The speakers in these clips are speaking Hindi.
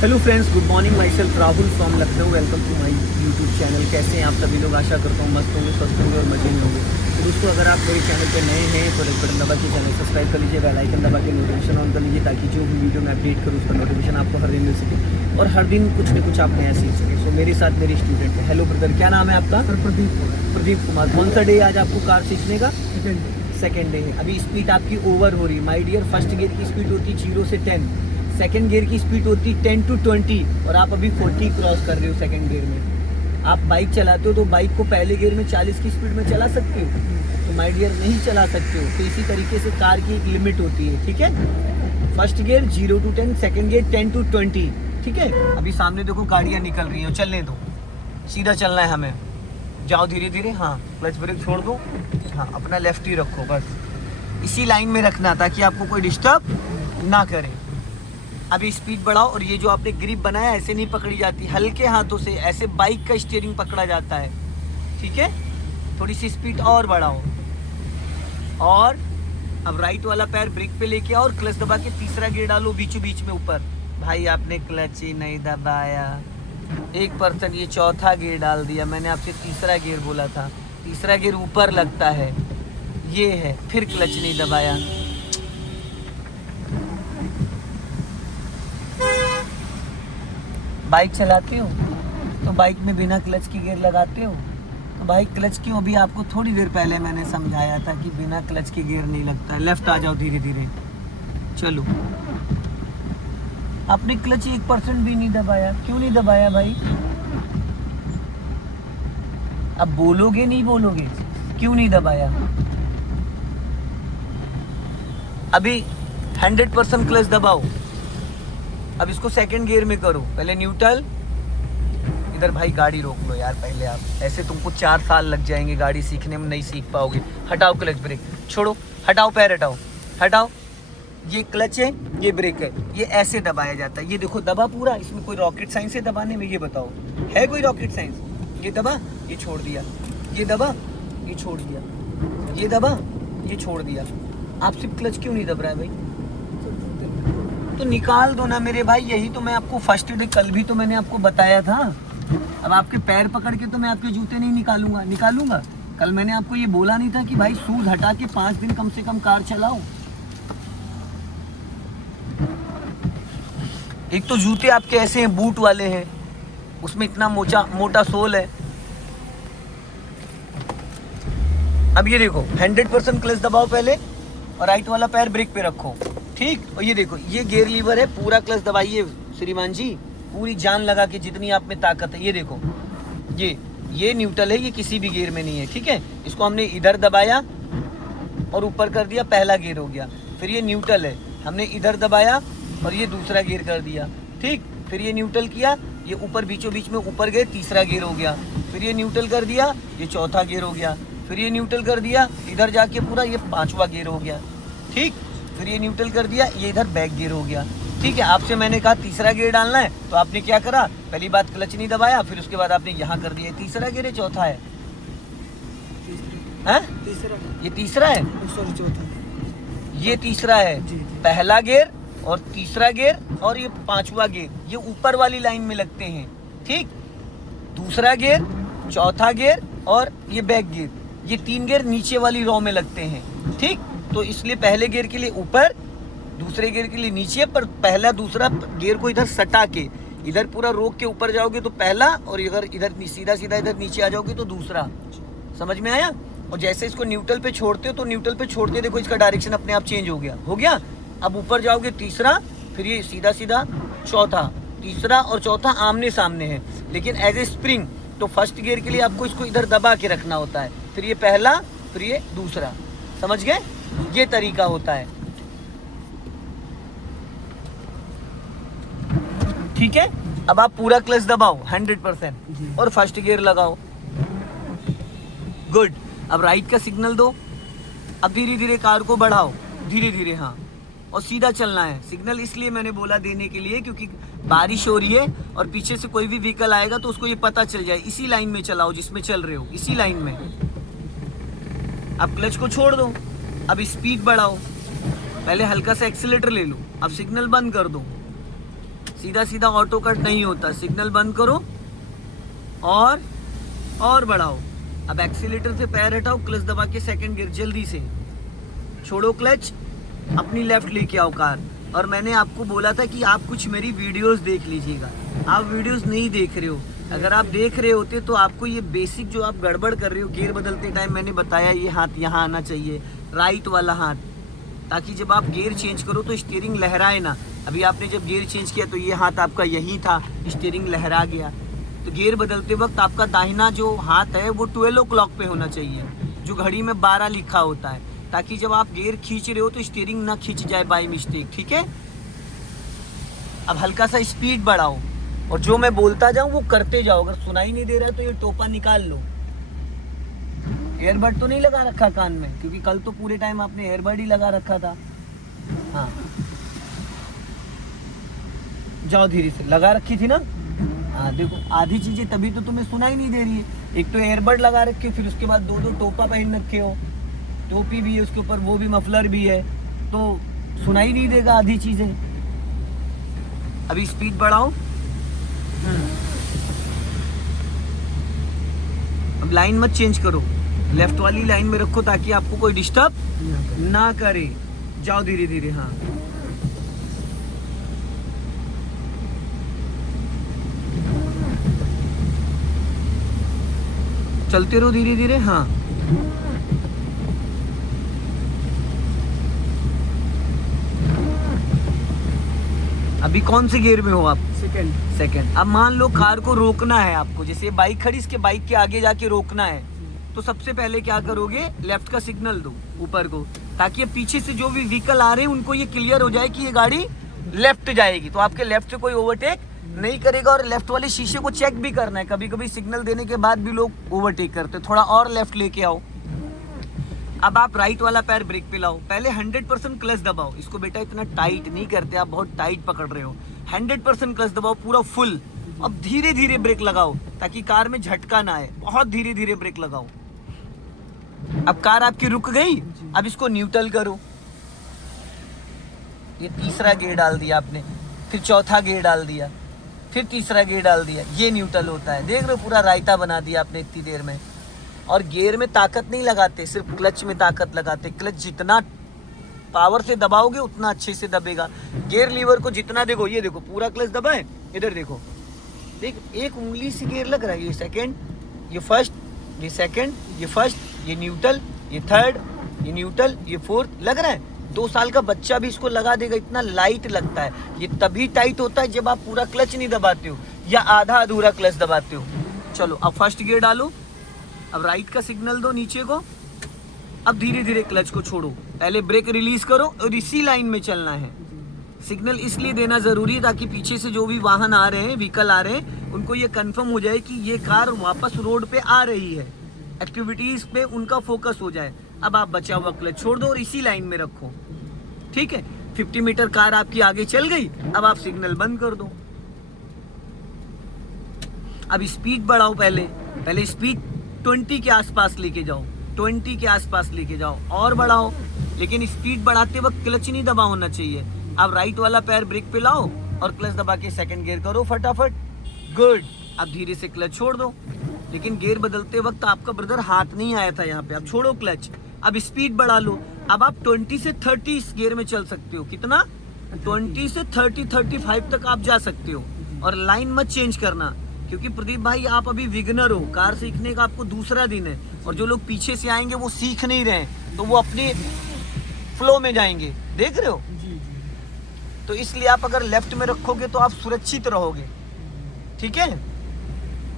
Hello friends, good morning. Myself Rahul from Lucknow. Welcome to my YouTube channel. कैसे हैं आप सभी लोग? आशा करता हूँ मस्त होंगे, स्वस्थ होंगे और मजे में होंगे। तो दोस्तों, अगर आप मेरे चैनल पे नए हैं तो रेड बटन दबा के चैनल सब्सक्राइब कर लीजिए, बेल आइकन दबा के नोटिफिकेशन ऑन कर लीजिए, ताकि जो भी वीडियो मैं अपडेट करूँ उसका नोटिफिकेशन आपको हर दिन मिल सके और हर दिन कुछ न कुछ आप नया सीख सके। सो मेरे साथ मेरे स्टूडेंट है। हेलो ब्रदर, क्या नाम है आपका? सर प्रदीप कुमार। कौन सा डे आज आपको कार सीखने का? सेकेंड डे है। अभी स्पीड आपकी ओवर हो रही है माय डियर। फर्स्ट गियर की स्पीड होती है 0 से 10, सेकेंड गियर की स्पीड होती है 10 to 20 और आप अभी 40 क्रॉस कर रहे हो सेकेंड गियर में। आप बाइक चलाते हो तो बाइक को पहले गियर में 40 की स्पीड में चला सकते हो, तो माय डियर नहीं चला सकते हो। तो इसी तरीके से कार की एक लिमिट होती है, ठीक है। First gear 0 to 10, second gear 10 to 20, ठीक है। अभी सामने देखो गाड़ियाँ निकल रही हैं, चलने दो, सीधा चलना है हमें। जाओ धीरे धीरे। हाँ, क्लच ब्रेक छोड़ दो। हाँ, अपना लेफ्ट ही रखो, बस इसी लाइन में रखना ताकि आपको कोई डिस्टर्ब ना करे। अभी स्पीड बढ़ाओ और ये जो आपने ग्रिप बनाया ऐसे नहीं पकड़ी जाती, हल्के हाथों से ऐसे बाइक का स्टीयरिंग पकड़ा जाता है, ठीक है। थोड़ी सी स्पीड और बढ़ाओ और अब राइट वाला पैर ब्रेक पे लेके आओ और क्लच दबा के तीसरा गियर डालो बीचों बीच में ऊपर। भाई आपने क्लच ही नहीं दबाया। 1% ये चौथा गियर डाल दिया। मैंने आपसे तीसरा गियर बोला था, तीसरा गियर ऊपर लगता है, ये है। फिर क्लच नहीं दबाया। बाइक चलाते हो तो बाइक में बिना क्लच की गियर लगाते हो, तो भाई क्लच क्यों? अभी आपको थोड़ी देर पहले मैंने समझाया था कि बिना क्लच के गियर नहीं लगता है। लेफ्ट आ जाओ धीरे धीरे, चलो। आपने क्लच 1% भी नहीं दबाया। क्यों नहीं दबाया भाई? अब बोलोगे नहीं बोलोगे? क्यों नहीं दबाया? अभी 100% क्लच दबाओ। अब इसको सेकंड गियर में करो। पहले न्यूट्रल। इधर भाई गाड़ी रोक लो यार पहले आप, ऐसे तुमको 4 साल लग जाएंगे गाड़ी सीखने में, नहीं सीख पाओगे। हटाओ क्लच ब्रेक, छोड़ो, हटाओ पैर, हटाओ हटाओ। ये क्लच है, ये ब्रेक है, ये ऐसे दबाया जाता है। ये देखो दबा पूरा। इसमें कोई रॉकेट साइंस है दबाने में? ये बताओ, है कोई रॉकेट साइंस? ये दबा, ये छोड़ दिया, ये दबा, ये छोड़ दिया, ये दबा, ये छोड़ दिया। आप सिर्फ क्लच क्यों नहीं दब रहा है भाई? तो निकाल दो ना मेरे भाई। यही तो मैं आपको फर्स्ट डे कल भी तो मैंने आपको बताया था। अब आपके पैर पकड़ के तो मैं आपके जूते नहीं निकालूंगा। निकालूंगा? कल मैंने आपको ये बोला नहीं था कि भाई शूज हटा के 5 दिन कम से कम कार चलाओ? एक तो जूते आपके ऐसे हैं, बूट वाले हैं, उसमें इतना मोटा सोल है। अब ये देखो 100% क्लच दबाओ पहले और राइट वाला पैर ब्रेक पे रखो, ठीक। और ये देखो, ये गियर लीवर है, पूरा क्लच दबाइए श्रीमान जी, पूरी जान लगा के, जितनी आप में ताकत है। ये देखो, ये न्यूट्रल है, ये किसी भी गियर में नहीं है, ठीक है। इसको हमने इधर दबाया और ऊपर कर दिया, पहला गियर हो गया। फिर ये न्यूट्रल है, हमने इधर दबाया और ये दूसरा गियर कर दिया, ठीक। फिर ये न्यूट्रल किया, ये ऊपर बीचों बीच में ऊपर गए, तीसरा गियर हो गया। फिर ये न्यूट्रल कर दिया, ये चौथा गियर हो गया। फिर ये न्यूट्रल कर दिया, इधर जाके पूरा ये 5वां गियर हो गया, ठीक। फिर ये न्यूट्रल कर दिया, ये इधर बैक गियर हो गया, ठीक है। आपसे मैंने कहा तीसरा गियर डालना है, तो आपने क्या करा? पहली बात क्लच नहीं दबाया, फिर उसके बाद आपने यहाँ कर दिया। तीसरा गियर है, चौथा है? ये तीसरा है, सॉरी चौथा, ये तीसरा है। पहला गियर और तीसरा गियर और ये 5वां गियर, ये ऊपर वाली लाइन में लगते हैं, ठीक। दूसरा गियर, चौथा गियर और ये बैक गियर, ये 3 गियर नीचे वाली रो में लगते हैं, ठीक। तो इसलिए पहले गियर के लिए ऊपर, दूसरे गियर के लिए नीचे, पर पहला दूसरा गियर को इधर सटा के, इधर पूरा रोक के ऊपर जाओगे तो पहला, और इधर सीधा सीधा इधर नीचे आ जाओगे तो दूसरा। समझ में आया? और जैसे इसको न्यूट्रल पे छोड़ते हो तो न्यूट्रल पे छोड़ते देखो इसका डायरेक्शन अपने आप चेंज हो गया। अब ऊपर जाओगे तीसरा, फिर ये सीधा सीधा चौथा। तीसरा और चौथा आमने सामने है, लेकिन एज ए स्प्रिंग। तो फर्स्ट गियर के लिए आपको इसको इधर दबा के रखना होता है, फिर ये पहला, फिर ये दूसरा। समझ गए? ये तरीका होता है, ठीक है। अब आप पूरा क्लच दबाओ 100% और फर्स्ट गियर लगाओ। गुड। अब राइट का सिग्नल दो। अब धीरे धीरे कार को बढ़ाओ, धीरे धीरे, हाँ, और सीधा चलना है। सिग्नल इसलिए मैंने बोला देने के लिए क्योंकि बारिश हो रही है और पीछे से कोई भी व्हीकल आएगा तो उसको ये पता चल जाए। इसी लाइन में चलाओ जिसमें चल रहे हो, इसी लाइन में। अब क्लच को छोड़ दो, अब स्पीड बढ़ाओ। पहले हल्का सा एक्सीलेटर ले लो, अब सिग्नल बंद कर दो, सीधा सीधा ऑटो कट नहीं होता। सिग्नल बंद करो और बढ़ाओ। अब एक्सीलेटर से पैर हटाओ, क्लच दबा के सेकंड गियर, जल्दी से छोड़ो क्लच, अपनी लेफ्ट लेके आओ कार। और मैंने आपको बोला था कि आप कुछ मेरी वीडियोस देख लीजिएगा, आप वीडियोस नहीं देख रहे हो। अगर आप देख रहे होते तो आपको ये बेसिक जो आप गड़बड़ कर रहे हो, गियर बदलते टाइम मैंने बताया ये हाथ यहाँ आना चाहिए, राइट वाला हाथ, ताकि जब आप गियर चेंज करो तो स्टीयरिंग लहराए ना। अभी आपने जब गियर चेंज किया तो ये हाथ आपका यहीं था, स्टीयरिंग लहरा गया। तो गियर बदलते वक्त आपका दाहिना जो हाथ है वो 12 o'clock पे होना चाहिए, जो घड़ी में 12 लिखा होता है, ताकि जब आप गियर खींच रहे हो तो स्टीयरिंग ना खींच जाए बाय मिस्टेक, ठीक है। अब हल्का सा स्पीड बढ़ाओ और जो मैं बोलता जाऊं वो करते जाओ। अगर सुनाई नहीं दे रहा है तो ये टोपा निकाल लो। एयरबड तो नहीं लगा रखा कान में, क्योंकि कल तो पूरे टाइम आपने एयरबड ही लगा रखा था। हाँ जाओ, धीरे से लगा रखी थी ना। हाँ देखो, आधी चीजें तभी तो तुम्हें सुनाई नहीं दे रही है। एक तो एयरबड लगा रखे हो, फिर उसके बाद दो टोपा पहन रखे हो, टोपी भी है उसके ऊपर, वो भी मफलर भी है, तो सुनाई नहीं देगा आधी चीजें। अभी स्पीड बढ़ाओ। अब लाइन मत चेंज करो, लेफ्ट वाली लाइन में रखो ताकि आपको कोई डिस्टर्ब ना करे। जाओ धीरे धीरे। हाँ चलते रहो धीरे धीरे। हाँ अभी कौन से गियर में हो आप? सेकंड। अब मान लो कार को रोकना है आपको, जैसे बाइक खड़ी, इसके बाइक के आगे जाके रोकना है, तो सबसे पहले क्या करोगे, लेफ्ट का सिग्नल दो ऊपर को, ताकि पीछे से जो भी व्हीकल आ रहे हैं उनको ये क्लियर हो जाए कि ये गाड़ी लेफ्ट जाएगी, तो आपके लेफ्ट से कोई ओवरटेक नहीं करेगा। और लेफ्ट वाले शीशे को चेक भी करना है, कभी कभी सिग्नल देने के बाद भी लोग ओवरटेक करते, थोड़ा और लेफ्ट लेके आओ। अब आप राइट वाला पैर ब्रेक पे लाओ, पहले 100% क्लच दबाओ। इसको बेटा इतना टाइट नहीं करते, आप बहुत टाइट पकड़ रहे हो। 100% क्लच दबाओ पूरा फुल। अब धीरे धीरे ब्रेक लगाओ ताकि कार में झटका ना आए, बहुत धीरे धीरे ब्रेक लगाओ। अब कार आपकी रुक गई, अब इसको न्यूट्रल करो। ये तीसरा गियर डाल दिया आपने, फिर चौथा गियर डाल दिया, फिर तीसरा गियर डाल दिया, ये न्यूट्रल होता है। देख रहे हो, पूरा रायता बना दिया आपने इतनी देर में। और गियर में ताकत नहीं लगाते, सिर्फ क्लच में ताकत लगाते। क्लच जितना पावर से दबाओगे उतना अच्छे से दबेगा। गियर लीवर को जितना, देखो ये देखो पूरा क्लच दबा है, इधर देखो, देख एक उंगली से गियर लग रहा है। ये सेकंड, ये फर्स्ट, ये सेकंड, ये फर्स्ट, ये न्यूट्रल, ये थर्ड, ये न्यूट्रल, ये फोर्थ, लग रहा है। 2 साल का बच्चा भी इसको लगा देगा, इतना लाइट लगता है। ये तभी टाइट होता है जब आप पूरा क्लच नहीं दबाते हो या आधा अधूरा क्लच दबाते हो। चलो अब फर्स्ट गियर डालो, अब राइट का सिग्नल दो नीचे को। अब धीरे धीरे क्लच को छोड़ो, पहले ब्रेक रिलीज करो और इसी लाइन में चलना है। सिग्नल इसलिए देना जरूरी है ताकि पीछे से जो भी वाहन आ रहे हैं, व्हीकल आ रहे हैं, उनको ये कंफर्म हो जाए कि ये कार वापस रोड पे आ रही है, एक्टिविटीज पे उनका फोकस हो जाए। अब आप बचा हुआ क्लच छोड़ दो और इसी लाइन में रखो, ठीक है। 50 मीटर कार आपकी आगे चल गई, अब आप सिग्नल बंद कर दो। अब स्पीड बढ़ाओ, पहले स्पीड 20 के आसपास लेके जाओ, 20 के आसपास लेके जाओ और बढ़ाओ, लेकिन स्पीड बढ़ाते वक्त क्लच नहीं दबा होना चाहिए। अब राइट वाला पैर ब्रेक पे लाओ और क्लच दबा के सेकंड गियर करो फटाफट, गुड। अब धीरे से क्लच छोड़ दो, लेकिन गियर बदलते वक्त आपका ब्रदर हाथ नहीं आया था यहाँ पे। अब छोड़ो क्लच, अब स्पीड बढ़ा लो। अब आप 20 से 30 इस गियर में चल सकते हो। कितना? 20 से 30, 35 तक आप जा सकते हो। और लाइन मत चेंज करना, क्योंकि प्रदीप भाई आप अभी बिगिनर हो, कार सीखने का आपको दूसरा दिन है, और जो लोग पीछे से आएंगे वो सीख नहीं रहे, तो वो अपने फ्लो में जाएंगे, देख रहे हो। तो इसलिए आप अगर लेफ्ट में रखोगे तो आप सुरक्षित रहोगे, ठीक है।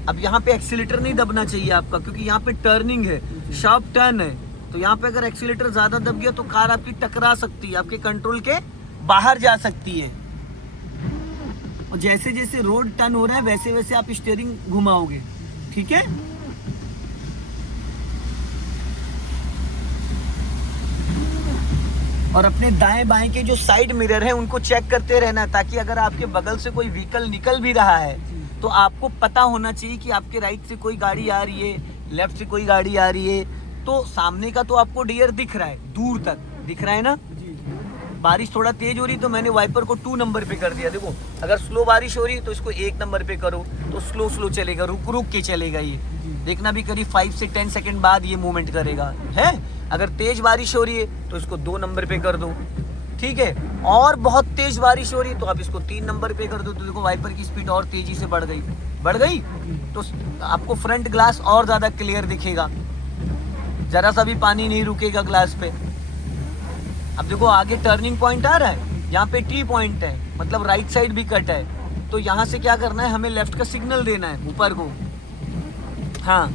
अब यहाँ पे एक्सीलेटर नहीं दबना चाहिए आपका, क्योंकि यहाँ पे टर्निंग है, शार्प टर्न है, तो यहाँ पे अगर एक्सीलेटर ज्यादा दब गया तो कार आपकी टकरा सकती है, आपके कंट्रोल के बाहर जा सकती है। और जैसे जैसे रोड टर्न हो रहा है वैसे वैसे आप स्टीयरिंग घुमाओगे, ठीक है। और अपने दाएं बाएं के जो साइड मिरर है उनको चेक करते रहना, ताकि अगर आपके बगल से कोई व्हीकल निकल भी रहा है तो आपको पता होना चाहिए कि आपके राइट से कोई गाड़ी आ रही है, लेफ्ट से कोई गाड़ी आ रही है। तो सामने का तो आपको डियर दिख रहा है, दूर तक दिख रहा है ना, बारिश थोड़ा तेज हो रही तो मैंने वाइपर को 2 नंबर पे कर दिया। देखो अगर स्लो बारिश हो रही तो इसको 1 नंबर पे करो तो स्लो स्लो चलेगा, रुक रुक के चलेगा। ये देखना भी करीब 5 से 10 सेकंड बाद ये मूवमेंट करेगा है। अगर तेज बारिश हो रही है तो इसको 2 नंबर पे कर दो, ठीक है। और बहुत तेज बारिश हो रही है तो आप इसको 3 नंबर पे कर दो। तो देखो वाइपर की स्पीड और तेजी से बढ़ गई तो आपको फ्रंट ग्लास और ज्यादा क्लियर दिखेगा, जरा सा भी पानी नहीं रुकेगा ग्लास पे। अब देखो आगे टर्निंग पॉइंट आ रहा है, यहाँ पे टी पॉइंट है, मतलब राइट साइड भी कट है। तो यहाँ से क्या करना है, हमें लेफ्ट का सिग्नल देना है ऊपर को। हाँ,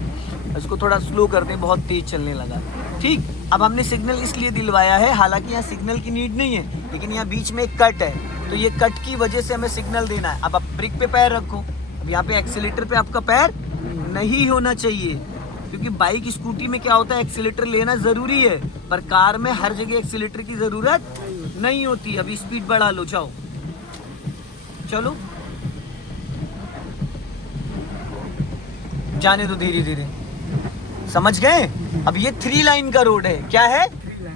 इसको थोड़ा स्लो कर दें, बहुत तेज चलने लगा। ठीक, अब हमने सिग्नल इसलिए दिलवाया है, हालांकि यहाँ सिग्नल की नीड नहीं है, लेकिन यहाँ बीच में एक कट है, तो ये कट की वजह से हमें सिग्नल देना है। अब आप ब्रेक पे पैर रखो। अब यहाँ पे एक्सीलेटर पे आपका पैर नहीं होना चाहिए, क्योंकि बाइक स्कूटी में क्या होता है, एक्सीलेटर लेना जरूरी है, पर कार में हर जगह एक्सीलेटर की जरूरत नहीं होती। अभी स्पीड बढ़ा लो, जाओ, चलो, जाने दो धीरे धीरे, समझ गए। अब ये 3 लाइन का रोड है, क्या है,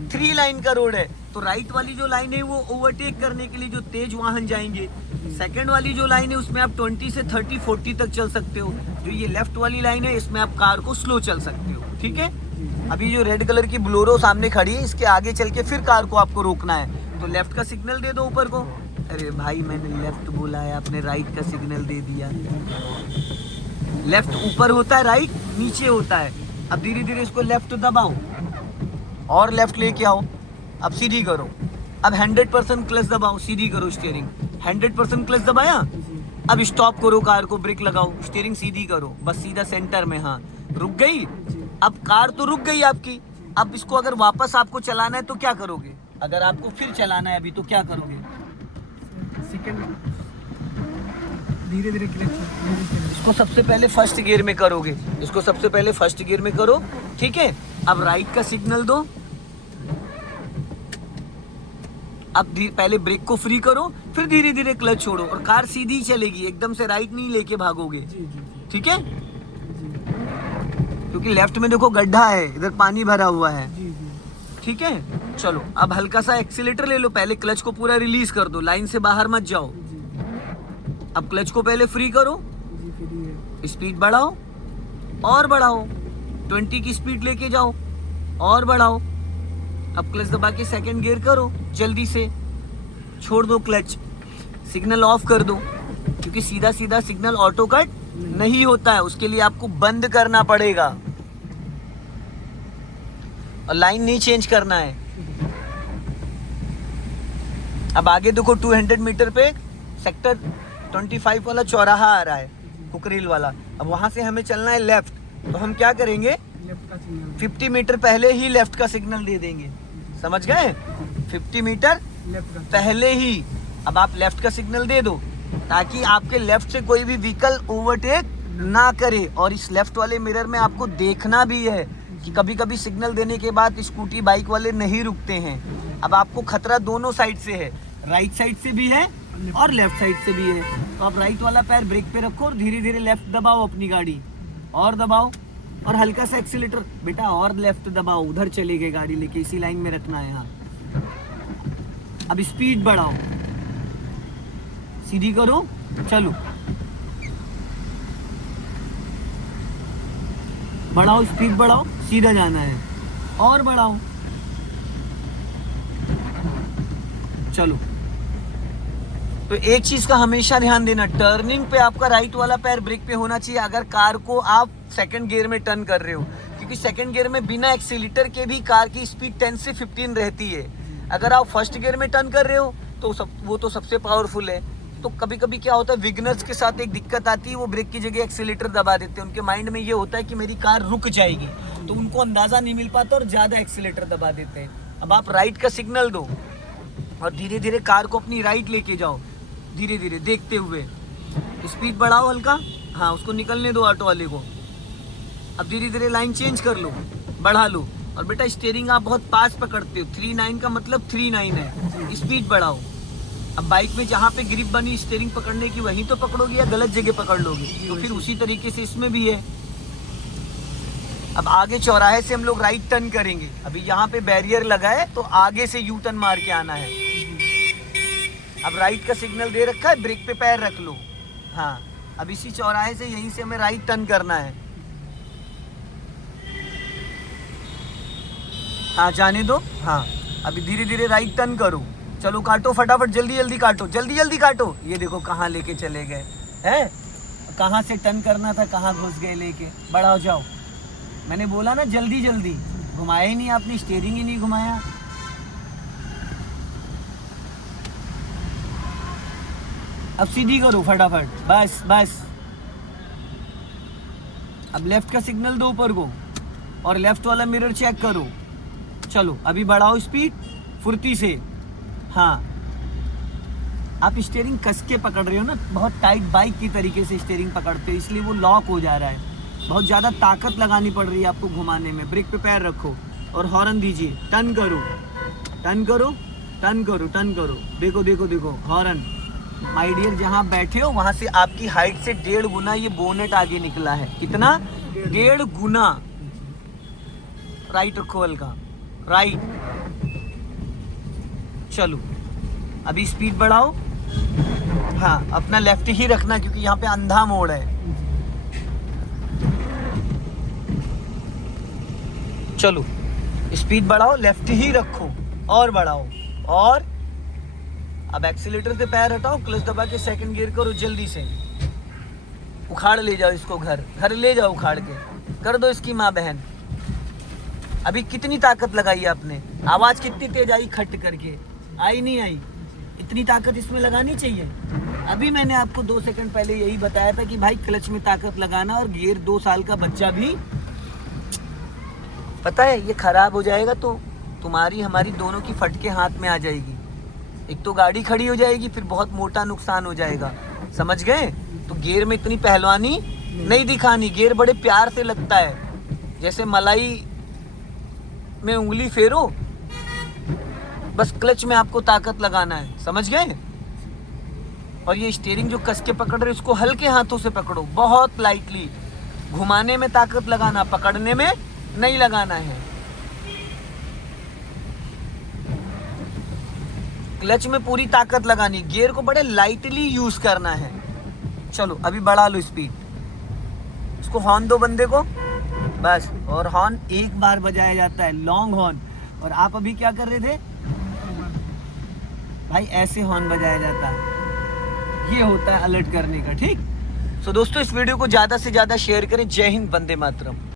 3 लाइन का रोड है। तो राइट वाली जो लाइन है वो ओवरटेक करने के लिए जो तेज वाहन जाएंगे, सेकंड वाली जो लाइन है उसमें आप 20 से 30 40 तक चल सकते हो। जो ये लेफ्ट वाली लाइन है इसमें आप कार को स्लो चल सकते हो, ठीक है। अभी जो रेड कलर की बोलेरो सामने खड़ी है, इसके आगे चल के फिर कार को आपको रोकना है, तो लेफ्ट का सिग्नल दे दो ऊपर को। अरे भाई मैंने लेफ्ट बोला है, आपने राइट का सिग्नल दे दिया। लेफ्ट ऊपर होता है, राइट नीचे होता है। अब धीरे धीरे इसको लेफ्ट दबाओ और लेफ्ट लेके आओ। अब सीधी करो। अब 100% क्लच दबाओ, सीधी करो स्टीयरिंग। 100% क्लच दबाया, अब स्टॉप करो कार को, ब्रेक लगाओ, स्टीयरिंग सीधी करो, बस सीधा सेंटर में। हाँ, रुक गई। अब कार तो रुक गई आपकी। अब इसको अगर वापस आपको चलाना है तो क्या करोगे, अगर आपको फिर चलाना है अभी तो क्या करोगे, धीरे धीरे क्लच, इसको सबसे पहले फर्स्ट गियर में करोगे, इसको सबसे पहले फर्स्ट गियर में करो, ठीक है। अब राइट का सिग्नल दो। अब पहले ब्रेक को फ्री करो, फिर धीरे धीरे क्लच छोड़ो और कार सीधी चलेगी, एकदम से राइट नहीं लेके भागोगे, ठीक है। क्योंकि लेफ्ट में देखो गड्ढा है, इधर पानी भरा हुआ है, ठीक है। चलो अब हल्का सा एक्सीलेटर ले लो, पहले क्लच को पूरा रिलीज कर दो, लाइन से बाहर मत जाओ। अब क्लच को पहले फ्री करो, स्पीड बढ़ाओ और बढ़ाओ, 20 की स्पीड लेके जाओ और बढ़ाओ। अब क्लच दबा के सेकंड गियर करो, जल्दी से छोड़ दो क्लच, सिग्नल ऑफ कर दो, क्योंकि सीधा सीधा सिग्नल ऑटो कट नहीं होता है, उसके लिए आपको बंद करना पड़ेगा और लाइन नहीं चेंज करना है। अब आगे देखो 200 मीटर पे सेक्टर 25 वाला चौराहा आ रहा है, कुकरेल वाला। अब वहां से हमें चलना है लेफ्ट, तो हम क्या करेंगे, 50 मीटर पहले ही लेफ्ट का सिग्नल दे देंगे, समझ गए, 50 मीटर पहले ही। अब आप लेफ्ट का सिग्नल दे दो ताकि आपके लेफ्ट से कोई भी व्हीकल ओवरटेक ना करे। और इस लेफ्ट वाले मिरर में आपको देखना भी है कि कभी कभी सिग्नल देने के बाद स्कूटी बाइक वाले नहीं रुकते हैं। अब आपको खतरा दोनों साइड से है, राइट साइड से भी है और लेफ्ट साइड से भी है। तो आप राइट वाला पैर ब्रेक पे रखो और धीरे धीरे लेफ्ट दबाओ अपनी गाड़ी, और दबाओ और हल्का सा एक्सीलेटर, बेटा और लेफ्ट दबाओ, उधर चली गई गाड़ी लेके, इसी लाइन में रखना है। यहाँ अब स्पीड बढ़ाओ, सीधी करो, चलो बढ़ाओ, स्पीड बढ़ाओ, सीधा जाना है और बढ़ाओ, चलो। तो एक चीज का हमेशा ध्यान देना, टर्निंग पे आपका राइट वाला पैर ब्रेक पे होना चाहिए अगर कार को आप सेकंड गियर में टर्न कर रहे हो, क्योंकि सेकंड गियर में बिना एक्सीलेटर के भी कार की स्पीड 10 से 15 रहती है। अगर आप फर्स्ट गियर में टर्न कर रहे हो तो वो तो सबसे पावरफुल है। तो कभी कभी क्या होता है, बिगिनर्स के साथ एक दिक्कत आती है, वो ब्रेक की जगह एक्सीलेटर दबा देते हैं, उनके माइंड में ये होता है कि मेरी कार रुक जाएगी, तो उनको अंदाजा नहीं मिल पाता और ज्यादा एक्सीलेटर दबा देते हैं। अब आप राइट का सिग्नल दो और धीरे धीरे कार को अपनी राइट लेके जाओ, धीरे धीरे देखते हुए, स्पीड बढ़ाओ हल्का, हाँ उसको निकलने दो ऑटो वाले को। अब धीरे धीरे लाइन चेंज कर लो, बढ़ा लो। और बेटा स्टीयरिंग आप बहुत पास पकड़ते हो, 39 का मतलब 39 है, स्पीड बढ़ाओ। अब बाइक में जहाँ पे ग्रिप बनी स्टीयरिंग पकड़ने की, वहीं तो पकड़ोगे या गलत जगह पकड़ लोगे, तो फिर उसी तरीके से इसमें भी है। अब आगे चौराहे से हम लोग राइट टर्न करेंगे, अभी यहाँ पे बैरियर लगा है तो आगे से यू टर्न मार के आना है, अब राइट का सिग्नल दे रखा है, ब्रेक पे पैर रख लो। हाँ, अब इसी चौराहे से यहीं से हमें राइट टर्न करना है। हाँ जाने दो। हाँ अभी धीरे धीरे राइट टर्न करो। चलो काटो फटाफट, जल्दी जल्दी काटो, जल्दी जल्दी काटो। ये देखो कहाँ लेके चले गए हैं, कहाँ से टर्न करना था कहाँ घुस गए लेके। बढ़ाओ जाओ, मैंने बोला ना जल्दी जल्दी। घुमाया ही नहीं आपने, स्टीयरिंग ही नहीं घुमाया। अब सीधी करो फटाफट, बस बस। अब लेफ्ट का सिग्नल दो ऊपर को और लेफ्ट वाला मिरर चेक करो। चलो अभी बढ़ाओ स्पीड फुर्ती से। हाँ आप स्टीयरिंग कस के पकड़ रहे हो ना, बहुत टाइट बाइक की तरीके से स्टीयरिंग पकड़ते हो, इसलिए वो लॉक हो जा रहा है। बहुत ज़्यादा ताकत लगानी पड़ रही है आपको घुमाने में। ब्रेक पे पैर रखो और हॉर्न दीजिए। टर्न करो, टर्न करो, टर्न करो, टर्न करो। देखो देखो देखो हॉर्न। माय डियर, जहाँ बैठे हो वहाँ से आपकी हाइट से 1.5 गुना ये बोनेट आगे निकला है। कितना? 1.5 गुना। राइट रखो हल्का, राइट। चलो अभी स्पीड बढ़ाओ। हाँ अपना लेफ्ट ही रखना क्योंकि यहाँ पे अंधा मोड़ है। चलो स्पीड बढ़ाओ, लेफ्ट ही रखो और बढ़ाओ। और अब एक्सीलेटर से पैर हटाओ, क्लच दबा के सेकंड गियर करो जल्दी से। उखाड़ ले जाओ इसको, घर ले जाओ उखाड़ के। कर दो इसकी माँ बहन। अभी कितनी ताकत लगाई आपने? आवाज कितनी तेज आई खट करके? आई नहीं आई? इतनी ताकत इसमें लगानी चाहिए। अभी मैंने आपको 2 सेकंड पहले यही बताया था कि भाई क्लच में ताकत लगाना। और गियर 2 साल का बच्चा भी, पता है ये खराब हो जाएगा तो तुम्हारी हमारी दोनों की फटके हाथ में आ जाएगी। एक तो गाड़ी खड़ी हो जाएगी, फिर बहुत मोटा नुकसान हो जाएगा। समझ गए? तो गियर में इतनी पहलवानी नहीं दिखानी। गियर बड़े प्यार से लगता है, जैसे मलाई में उंगली फेरो, बस क्लच में आपको ताकत लगाना है। समझ गए? और ये स्टीयरिंग जो कस के पकड़ रहे उसको हल्के हाथों से पकड़ो, बहुत लाइटली। घुमाने में ताकत लगाना, पकड़ने में नहीं लगाना है। क्लच में पूरी ताकत लगानी, गियर को बड़े लाइटली यूज करना है। चलो अभी बढ़ा लो स्पीड। इसको हॉर्न दो बंदे को, बस। और हॉर्न एक बार बजाया जाता है, लॉन्ग हॉर्न। और आप अभी क्या कर रहे थे भाई? ऐसे हॉर्न बजाया जाता है। ये होता है अलर्ट करने का, ठीक। सो दोस्तों इस वीडियो को ज़्यादा से ज़्यादा शेयर करें। जय हिंद, वंदे मातरम।